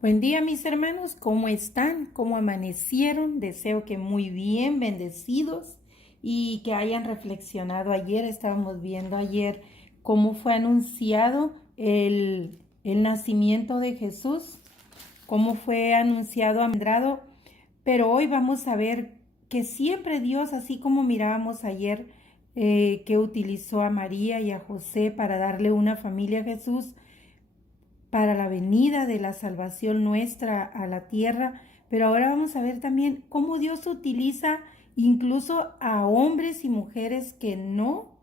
Buen día, mis hermanos, ¿cómo están? ¿Cómo amanecieron? Deseo que muy bien, bendecidos y que hayan reflexionado ayer. Estábamos viendo ayer cómo fue anunciado el nacimiento de Jesús, cómo fue anunciado a pero hoy vamos a ver que siempre Dios, así como mirábamos ayer, que utilizó a María y a José para darle una familia a Jesús, para la venida de la salvación nuestra a la tierra, pero ahora vamos a ver también cómo Dios utiliza incluso a hombres y mujeres que no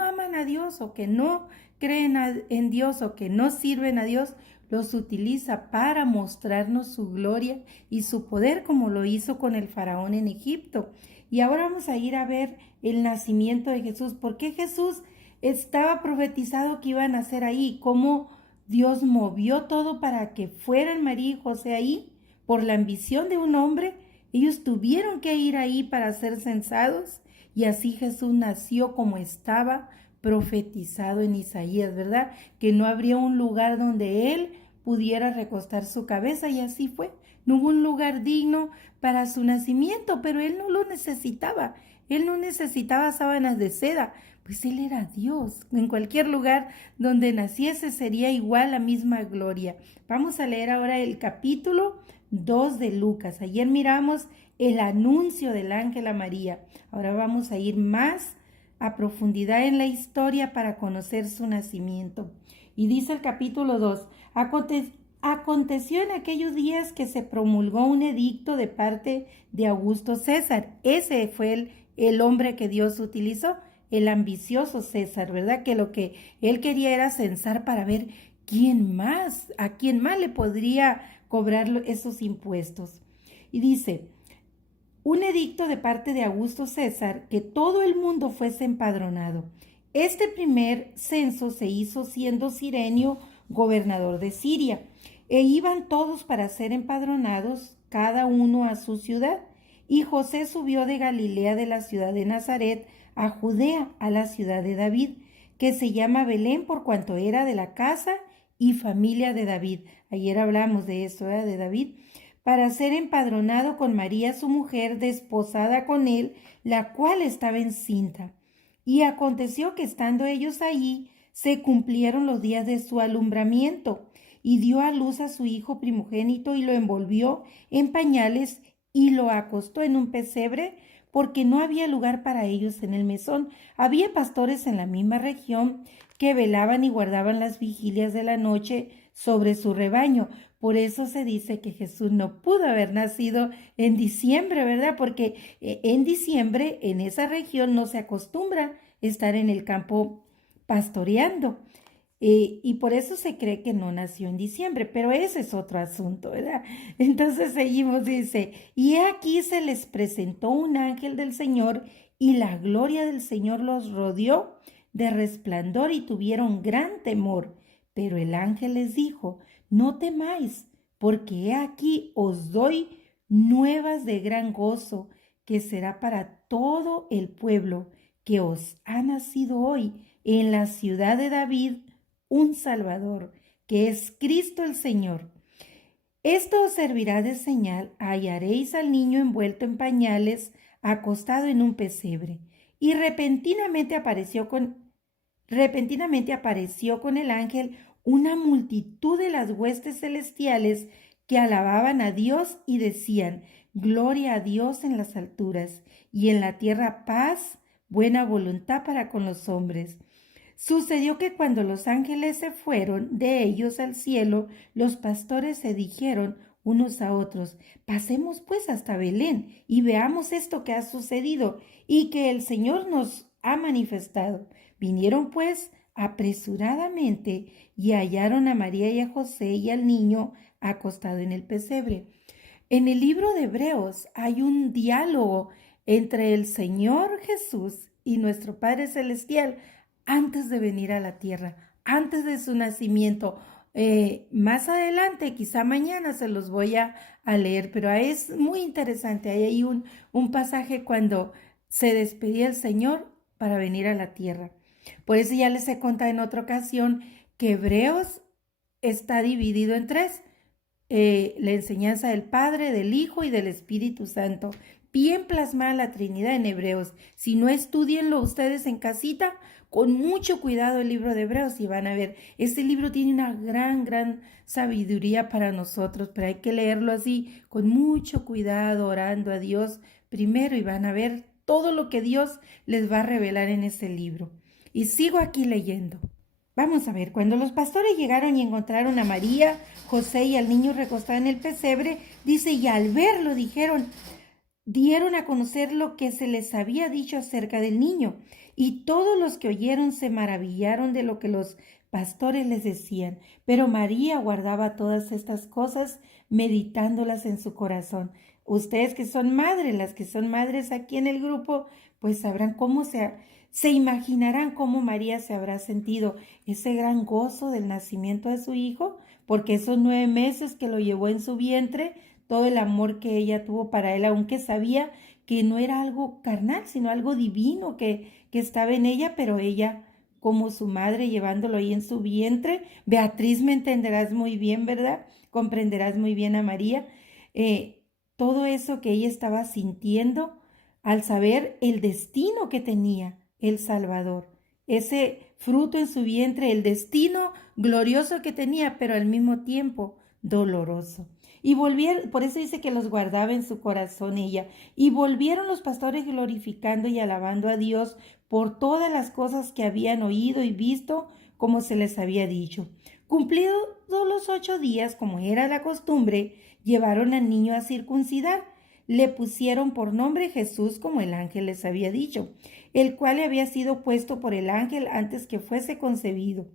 aman a Dios o que no creen en Dios o que no sirven a Dios, los utiliza para mostrarnos su gloria y su poder, como lo hizo con el faraón en Egipto. Y ahora vamos a ir a ver el nacimiento de Jesús. ¿Por qué Jesús estaba profetizado que iba a nacer ahí? ¿Cómo Dios movió todo para que fueran María y José ahí? Por la ambición de un hombre, ellos tuvieron que ir ahí para ser censados, y así Jesús nació como estaba profetizado en Isaías, ¿verdad? Que no habría un lugar donde él pudiera recostar su cabeza, y así fue. No hubo un lugar digno para su nacimiento, pero él no lo necesitaba. Él no necesitaba sábanas de seda, pues él era Dios. En cualquier lugar donde naciese sería igual la misma gloria. Vamos a leer ahora el capítulo 2 de Lucas. Ayer miramos el anuncio del ángel a María. Ahora vamos a ir más a profundidad en la historia para conocer su nacimiento. Y dice el capítulo 2: Aconteció en aquellos días que se promulgó un edicto de parte de Augusto César. Ese fue el hombre que Dios utilizó, el ambicioso César, ¿verdad? Que lo que él quería era censar para ver a quién más le podría cobrar esos impuestos. Y dice: un edicto de parte de Augusto César que todo el mundo fuese empadronado. Este primer censo se hizo siendo Cirenio gobernador de Siria, e iban todos para ser empadronados, cada uno a su ciudad. Y José subió de Galilea, de la ciudad de Nazaret, a Judea, a la ciudad de David, que se llama Belén, por cuanto era de la casa y familia de David. Ayer hablamos de eso, de David, para ser empadronado con María su mujer, desposada con él, la cual estaba encinta. Y aconteció que estando ellos allí, se cumplieron los días de su alumbramiento, y dio a luz a su hijo primogénito, y lo envolvió en pañales y lo acostó en un pesebre, porque no había lugar para ellos en el mesón. Había pastores en la misma región que velaban y guardaban las vigilias de la noche sobre su rebaño. Por eso se dice que Jesús no pudo haber nacido en diciembre, ¿verdad? Porque en diciembre en esa región no se acostumbra estar en el campo pastoreando. Y por eso se cree que no nació en diciembre, pero ese es otro asunto, ¿verdad? Entonces seguimos, dice: y aquí se les presentó un ángel del Señor, y la gloria del Señor los rodeó de resplandor, y tuvieron gran temor. Pero el ángel les dijo: no temáis, porque he aquí os doy nuevas de gran gozo, que será para todo el pueblo, que os ha nacido hoy en la ciudad de David un Salvador, que es Cristo el Señor. Esto os servirá de señal: hallaréis al niño envuelto en pañales, acostado en un pesebre. Y repentinamente apareció con el ángel una multitud de las huestes celestiales, que alababan a Dios y decían: gloria a Dios en las alturas, y en la tierra paz, buena voluntad para con los hombres. Sucedió que cuando los ángeles se fueron de ellos al cielo, los pastores se dijeron unos a otros: pasemos pues hasta Belén y veamos esto que ha sucedido y que el Señor nos ha manifestado. Vinieron pues apresuradamente y hallaron a María y a José y al niño acostado en el pesebre. En el libro de Hebreos hay un diálogo entre el Señor Jesús y nuestro Padre Celestial antes de venir a la tierra, antes de su nacimiento. Más adelante, quizá mañana se los voy a leer, pero es muy interesante. Ahí hay un pasaje cuando se despedía el Señor para venir a la tierra. Por eso ya les he contado en otra ocasión que Hebreos está dividido en tres. la enseñanza del Padre, del Hijo y del Espíritu Santo. Bien plasmada la Trinidad en Hebreos. Si no, estudienlo ustedes en casita, con mucho cuidado el libro de Hebreos y van a ver, este libro tiene una gran sabiduría para nosotros, pero hay que leerlo así, con mucho cuidado, orando a Dios primero y van a ver todo lo que Dios les va a revelar en ese libro. Y sigo aquí leyendo. Vamos a ver, cuando los pastores llegaron y encontraron a María, José y al niño recostado en el pesebre, dice, y al verlo dieron a conocer lo que se les había dicho acerca del niño, y todos los que oyeron se maravillaron de lo que los pastores les decían. Pero María guardaba todas estas cosas, meditándolas en su corazón. Ustedes que son madres, las que son madres aquí en el grupo, pues sabrán cómo se imaginarán cómo María se habrá sentido ese gran gozo del nacimiento de su hijo, porque esos 9 meses que lo llevó en su vientre, todo el amor que ella tuvo para él, aunque sabía que no era algo carnal, sino algo divino que estaba en ella, pero ella como su madre llevándolo ahí en su vientre. Beatriz, me entenderás muy bien, ¿verdad? Comprenderás muy bien a María. Todo eso que ella estaba sintiendo al saber el destino que tenía el Salvador, ese fruto en su vientre, el destino glorioso que tenía, pero al mismo tiempo doloroso. Y volvieron, por eso dice que los guardaba en su corazón ella. Y volvieron los pastores glorificando y alabando a Dios por todas las cosas que habían oído y visto, como se les había dicho. Cumplidos los 8 días, como era la costumbre, llevaron al niño a circuncidar. Le pusieron por nombre Jesús, como el ángel les había dicho, el cual le había sido puesto por el ángel antes que fuese concebido.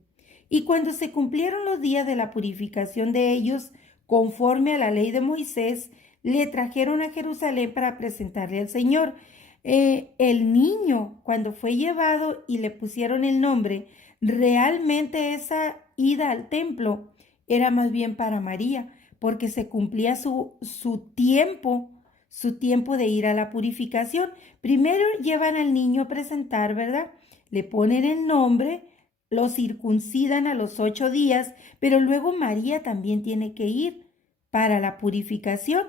Y cuando se cumplieron los días de la purificación de ellos, conforme a la ley de Moisés, le trajeron a Jerusalén para presentarle al Señor. El niño, cuando fue llevado y le pusieron el nombre, realmente esa ida al templo era más bien para María, porque se cumplía su tiempo de ir a la purificación. Primero llevan al niño a presentar, ¿verdad? Le ponen el nombre, lo circuncidan a los 8 días, pero luego María también tiene que ir para la purificación.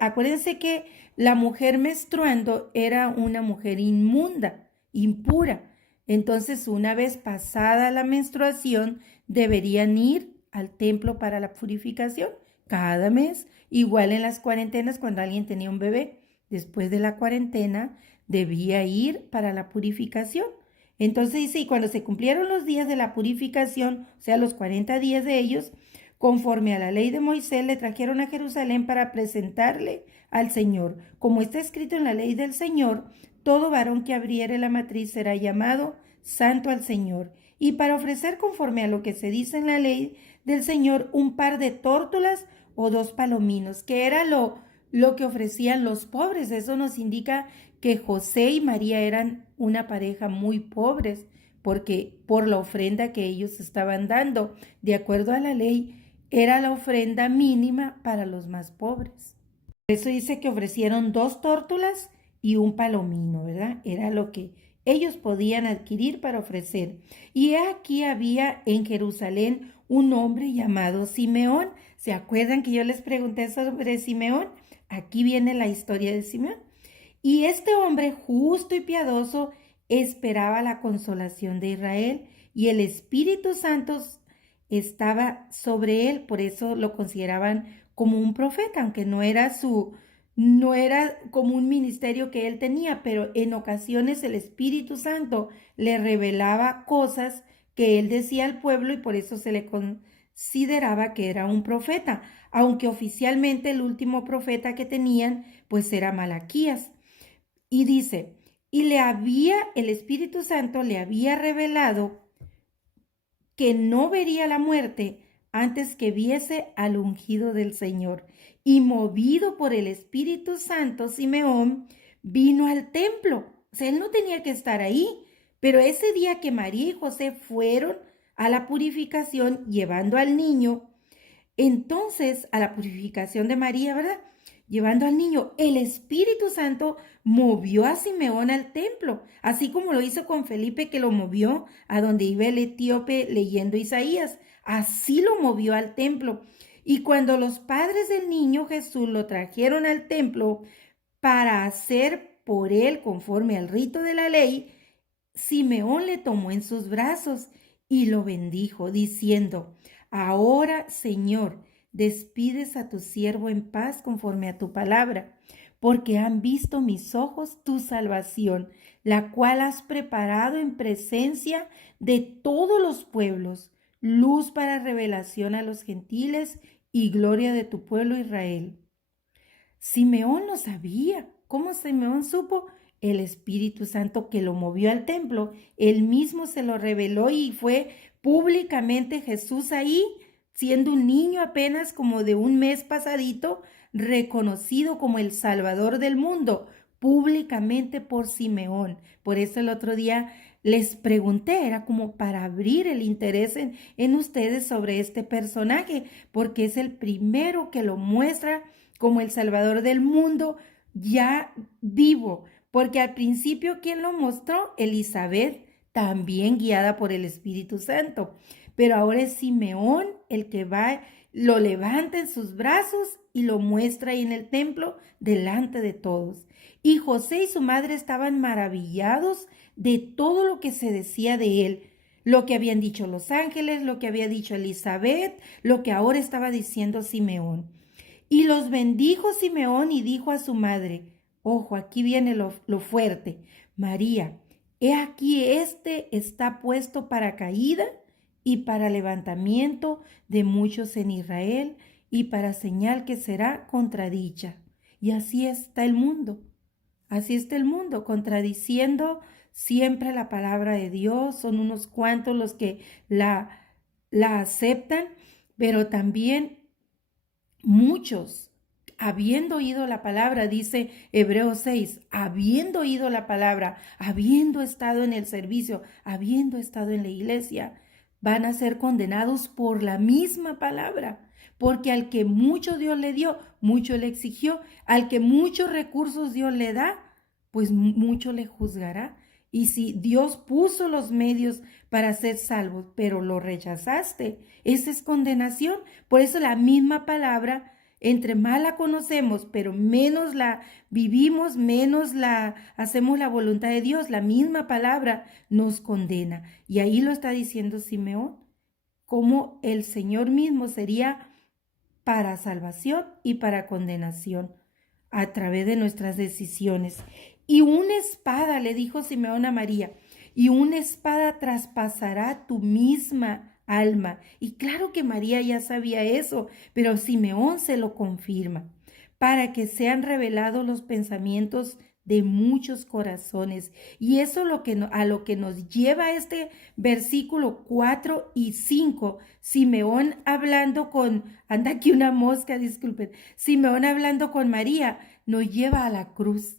Acuérdense que la mujer menstruando era una mujer inmunda, impura. Entonces, una vez pasada la menstruación, deberían ir al templo para la purificación cada mes, igual en las cuarentenas cuando alguien tenía un bebé. Después de la cuarentena, debía ir para la purificación. Entonces dice, y cuando se cumplieron los días de la purificación, o sea, los 40 días de ellos, conforme a la ley de Moisés, le trajeron a Jerusalén para presentarle al Señor. Como está escrito en la ley del Señor, todo varón que abriere la matriz será llamado santo al Señor. Y para ofrecer conforme a lo que se dice en la ley del Señor, un par de tórtolas o 2 palominos, que era lo que ofrecían los pobres. Eso nos indica que José y María eran una pareja muy pobres, porque por la ofrenda que ellos estaban dando, de acuerdo a la ley, era la ofrenda mínima para los más pobres. Por eso dice que ofrecieron 2 tórtolas y un palomino, ¿verdad? Era lo que ellos podían adquirir para ofrecer. Y aquí había en Jerusalén un hombre llamado Simeón. ¿Se acuerdan que yo les pregunté sobre Simeón? Aquí viene la historia de Simeón. Y este hombre justo y piadoso esperaba la consolación de Israel y el Espíritu Santo estaba sobre él, por eso lo consideraban como un profeta, aunque no era como un ministerio que él tenía, pero en ocasiones el Espíritu Santo le revelaba cosas que él decía al pueblo y por eso se le consideraba que era un profeta, aunque oficialmente el último profeta que tenían pues era Malaquías. Y dice, el Espíritu Santo le había revelado que no vería la muerte antes que viese al ungido del Señor. Y movido por el Espíritu Santo, Simeón vino al templo. O sea, él no tenía que estar ahí, pero ese día que María y José fueron a la purificación llevando al niño, entonces a la purificación de María, ¿verdad? Llevando al niño, el Espíritu Santo movió a Simeón al templo, así como lo hizo con Felipe, que lo movió a donde iba el etíope leyendo Isaías. Así lo movió al templo. Y cuando los padres del niño Jesús lo trajeron al templo para hacer por él conforme al rito de la ley, Simeón le tomó en sus brazos y lo bendijo, diciendo: Ahora, Señor, despides a tu siervo en paz conforme a tu palabra, porque han visto mis ojos tu salvación, la cual has preparado en presencia de todos los pueblos, luz para revelación a los gentiles y gloria de tu pueblo Israel. Simeón lo sabía. ¿Cómo Simeón supo? El Espíritu Santo que lo movió al templo, él mismo se lo reveló y fue públicamente Jesús ahí, siendo un niño apenas como de un mes pasadito, reconocido como el Salvador del mundo, públicamente por Simeón. Por eso el otro día les pregunté, era como para abrir el interés en ustedes sobre este personaje, porque es el primero que lo muestra como el Salvador del mundo ya vivo, porque al principio quien lo mostró, Elizabeth, también guiada por el Espíritu Santo, pero ahora es Simeón el que va, lo levanta en sus brazos y lo muestra ahí en el templo delante de todos. Y José y su madre estaban maravillados de todo lo que se decía de él, lo que habían dicho los ángeles, lo que había dicho Elizabeth, lo que ahora estaba diciendo Simeón. Y los bendijo Simeón y dijo a su madre: ojo, aquí viene lo fuerte. María, he aquí este está puesto para caída y para levantamiento de muchos en Israel y para señal que será contradicha. Y así está el mundo. Así está el mundo, contradiciendo siempre la palabra de Dios. Son unos cuantos los que la aceptan, pero también muchos, habiendo oído la palabra, dice Hebreos 6, habiendo oído la palabra, habiendo estado en el servicio, habiendo estado en la iglesia, van a ser condenados por la misma palabra. Porque al que mucho Dios le dio, mucho le exigió. Al que muchos recursos Dios le da, pues mucho le juzgará. Y si Dios puso los medios para ser salvos, pero lo rechazaste, esa es condenación. Por eso la misma palabra, entre más la conocemos, pero menos la vivimos, menos la hacemos la voluntad de Dios, la misma palabra nos condena. Y ahí lo está diciendo Simeón, como el Señor mismo sería para salvación y para condenación a través de nuestras decisiones. Y una espada, le dijo Simeón a María, y una espada traspasará tu misma alma. Y claro que María ya sabía eso, pero Simeón se lo confirma, para que sean revelados los pensamientos de muchos corazones. Y eso a lo que nos lleva este versículo 4 y 5. Simeón hablando anda aquí una mosca, disculpen. Simeón hablando con María nos lleva a la cruz,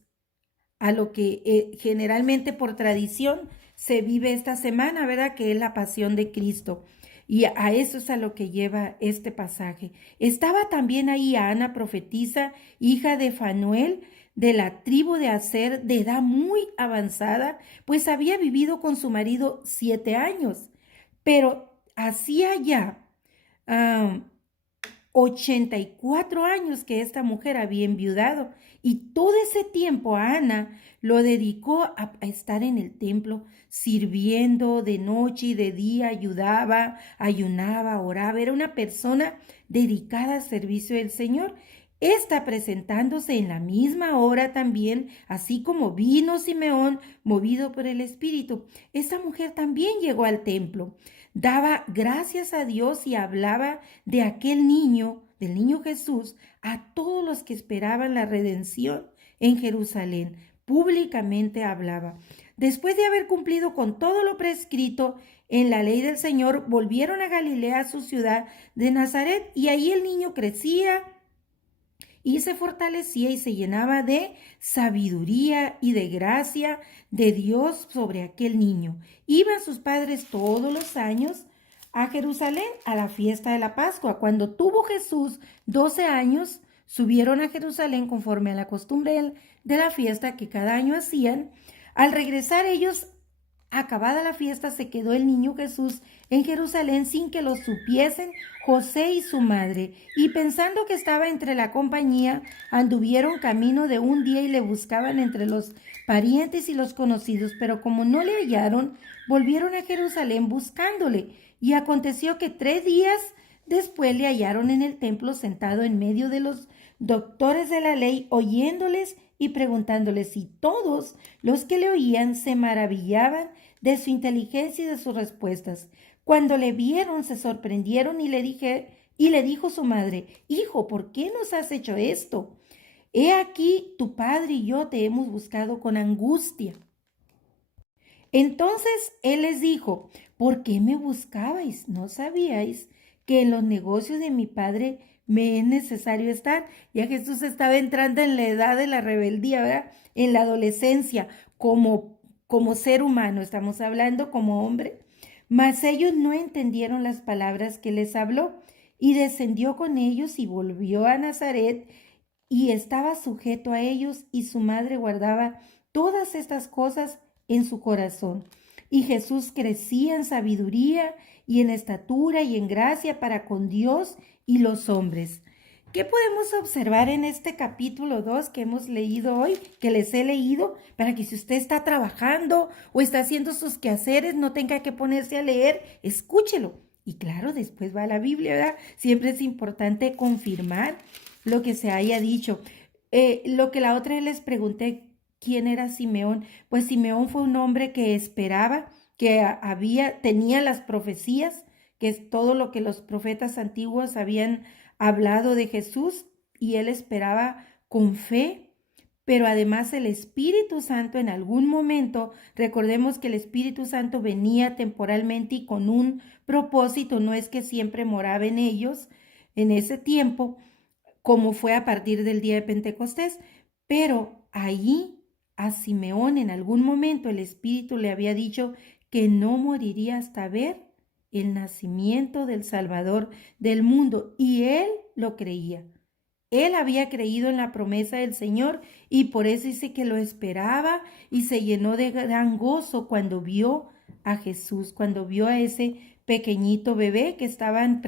a lo que generalmente por tradición se vive esta semana, ¿verdad? Que es la pasión de Cristo. Y a eso es a lo que lleva este pasaje. Estaba también ahí Ana, profetisa, hija de Fanuel, de la tribu de Aser, de edad muy avanzada, pues había vivido con su marido 7 años. Pero hacía ya 84 años que esta mujer había enviudado, y todo ese tiempo a Ana lo dedicó a estar en el templo, sirviendo de noche y de día, ayudaba, ayunaba, oraba. Era una persona dedicada al servicio del Señor. Esta presentándose en la misma hora también, así como vino Simeón, movido por el Espíritu. Esta mujer también llegó al templo, daba gracias a Dios y hablaba de aquel niño, del niño Jesús, a todos los que esperaban la redención en Jerusalén. Públicamente hablaba. Después de haber cumplido con todo lo prescrito en la ley del Señor, volvieron a Galilea, a su ciudad de Nazaret, y ahí el niño crecía y se fortalecía y se llenaba de sabiduría y de gracia de Dios sobre aquel niño. Iban sus padres todos los años a Jerusalén a la fiesta de la Pascua. Cuando tuvo Jesús 12 años, subieron a Jerusalén conforme a la costumbre de la fiesta que cada año hacían. Al regresar ellos Acabada la fiesta, se quedó el niño Jesús en Jerusalén sin que lo supiesen José y su madre. Y pensando que estaba entre la compañía, anduvieron camino de un día y le buscaban entre los parientes y los conocidos. Pero como no le hallaron, volvieron a Jerusalén buscándole. Y aconteció que 3 días después le hallaron en el templo sentado en medio de los doctores de la ley, oyéndoles y preguntándoles, y todos los que le oían se maravillaban de su inteligencia y de sus respuestas. Cuando le vieron, se sorprendieron y le dijo su madre, Hijo, ¿por qué nos has hecho esto? He aquí, tu padre y yo te hemos buscado con angustia. Entonces él les dijo, ¿por qué me buscabais? ¿No sabíais que en los negocios de mi padre me es necesario estar? Ya Jesús estaba entrando en la edad de la rebeldía, ¿verdad? En la adolescencia, como ser humano, estamos hablando como hombre. Mas ellos no entendieron las palabras que les habló, y descendió con ellos y volvió a Nazaret, y estaba sujeto a ellos, y su madre guardaba todas estas cosas en su corazón. Y Jesús crecía en sabiduría y en estatura y en gracia para con Dios y los hombres. ¿Qué podemos observar en este capítulo 2 que hemos leído hoy, que les he leído, para que si usted está trabajando o está haciendo sus quehaceres, no tenga que ponerse a leer, escúchelo? Y claro, después va a la Biblia, ¿verdad? Siempre es importante confirmar lo que se haya dicho. Lo que la otra vez les pregunté, ¿quién era Simeón? Pues Simeón fue un hombre que esperaba, que tenía las profecías, que es todo lo que los profetas antiguos habían hablado de Jesús, y él esperaba con fe. Pero además el Espíritu Santo en algún momento, recordemos que el Espíritu Santo venía temporalmente y con un propósito, no es que siempre moraba en ellos en ese tiempo, como fue a partir del día de Pentecostés, pero allí a Simeón en algún momento el Espíritu le había dicho que no moriría hasta ver el nacimiento del Salvador del mundo, y él lo creía. Él había creído en la promesa del Señor y por eso dice que lo esperaba y se llenó de gran gozo cuando vio a Jesús, cuando vio a ese pequeñito bebé que estaban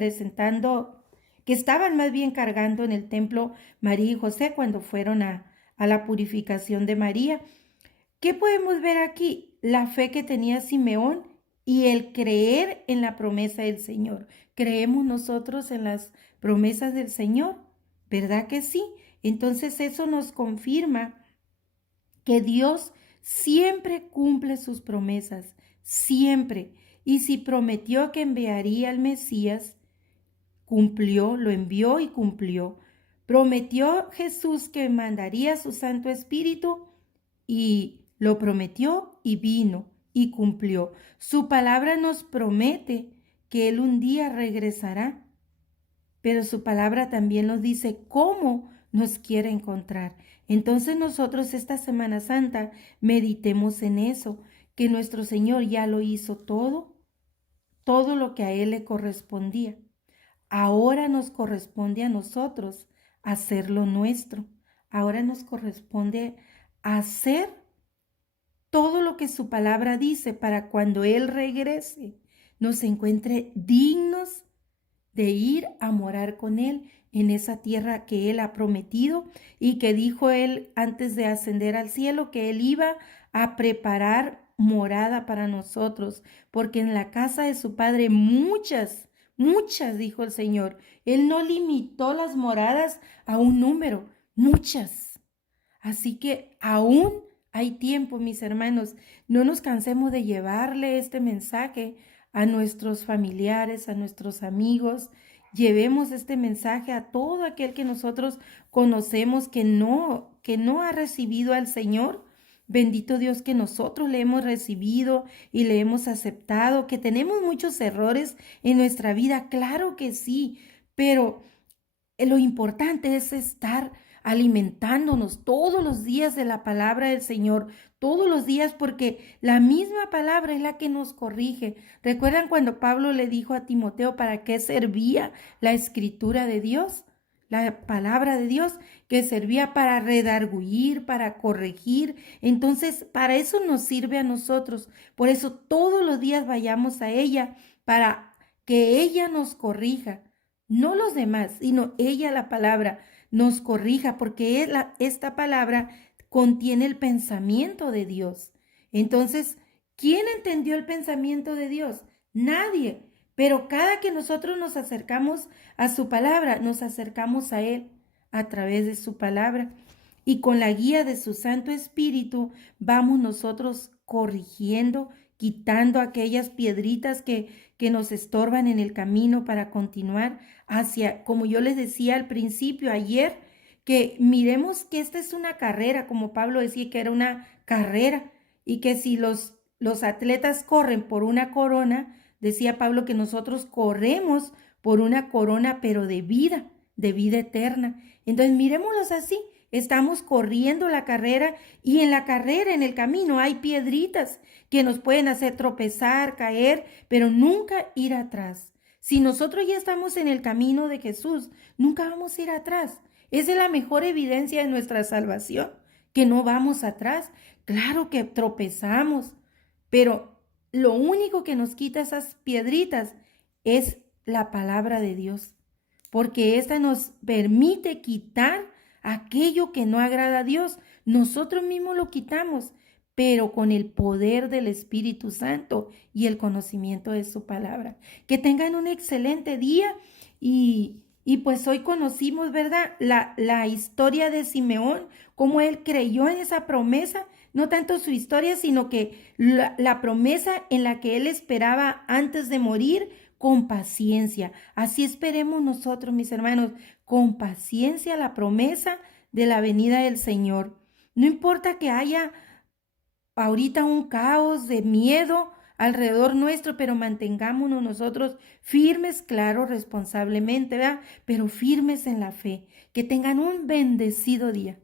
más bien cargando en el templo María y José cuando fueron a la purificación de María. ¿Qué podemos ver aquí? La fe que tenía Simeón y el creer en la promesa del Señor. ¿Creemos nosotros en las promesas del Señor? ¿Verdad que sí? Entonces eso nos confirma que Dios siempre cumple sus promesas, siempre. Y si prometió que enviaría al Mesías, cumplió, lo envió y cumplió. Prometió Jesús que mandaría su Santo Espíritu y lo prometió y vino y cumplió. Su palabra nos promete que Él un día regresará, pero su palabra también nos dice cómo nos quiere encontrar. Entonces nosotros esta Semana Santa meditemos en eso, que nuestro Señor ya lo hizo todo lo que a Él le correspondía. Ahora nos corresponde a nosotros hacer lo nuestro. Ahora nos corresponde hacer todo lo que su palabra dice para cuando Él regrese nos encuentre dignos de ir a morar con Él en esa tierra que Él ha prometido y que dijo Él antes de ascender al cielo que Él iba a preparar morada para nosotros, porque en la casa de su Padre muchas, dijo el Señor. Él no limitó las moradas a un número, muchas. Así que aún hay tiempo, mis hermanos. No nos cansemos de llevarle este mensaje a nuestros familiares, a nuestros amigos. Llevemos este mensaje a todo aquel que nosotros conocemos que no ha recibido al Señor. Bendito Dios que nosotros le hemos recibido y le hemos aceptado, que tenemos muchos errores en nuestra vida, claro que sí, pero lo importante es estar alimentándonos todos los días de la palabra del Señor, todos los días, porque la misma palabra es la que nos corrige. ¿Recuerdan cuando Pablo le dijo a Timoteo para qué servía la escritura de Dios? la palabra de Dios que servía para redarguir, para corregir. Entonces, para eso nos sirve a nosotros. Por eso todos los días vayamos a ella para que ella nos corrija. No los demás, sino ella, la palabra, nos corrija, porque esta palabra contiene el pensamiento de Dios. Entonces, ¿quién entendió el pensamiento de Dios? Nadie. Pero cada que nosotros nos acercamos a su palabra, nos acercamos a Él a través de su palabra. Y con la guía de su Santo Espíritu vamos nosotros corrigiendo, quitando aquellas piedritas que nos estorban en el camino para continuar hacia, como yo les decía al principio ayer, que miremos que esta es una carrera, como Pablo decía que era una carrera, y que si los atletas corren por una corona, decía Pablo que nosotros corremos por una corona, pero de vida eterna. Entonces miremoslos así, estamos corriendo la carrera y en la carrera, en el camino, hay piedritas que nos pueden hacer tropezar, caer, pero nunca ir atrás. Si nosotros ya estamos en el camino de Jesús, nunca vamos a ir atrás. Esa es la mejor evidencia de nuestra salvación, que no vamos atrás. Claro que tropezamos, pero lo único que nos quita esas piedritas es la palabra de Dios, porque esta nos permite quitar aquello que no agrada a Dios. Nosotros mismos lo quitamos, pero con el poder del Espíritu Santo y el conocimiento de su palabra. Que tengan un excelente día y pues hoy conocimos, ¿verdad? La historia de Simeón, cómo él creyó en esa promesa, no tanto su historia, sino que la promesa en la que él esperaba antes de morir, con paciencia. Así esperemos nosotros, mis hermanos, con paciencia la promesa de la venida del Señor. No importa que haya ahorita un caos de miedo alrededor nuestro, pero mantengámonos nosotros firmes, claro, responsablemente, ¿verdad? Pero firmes en la fe. Que tengan un bendecido día.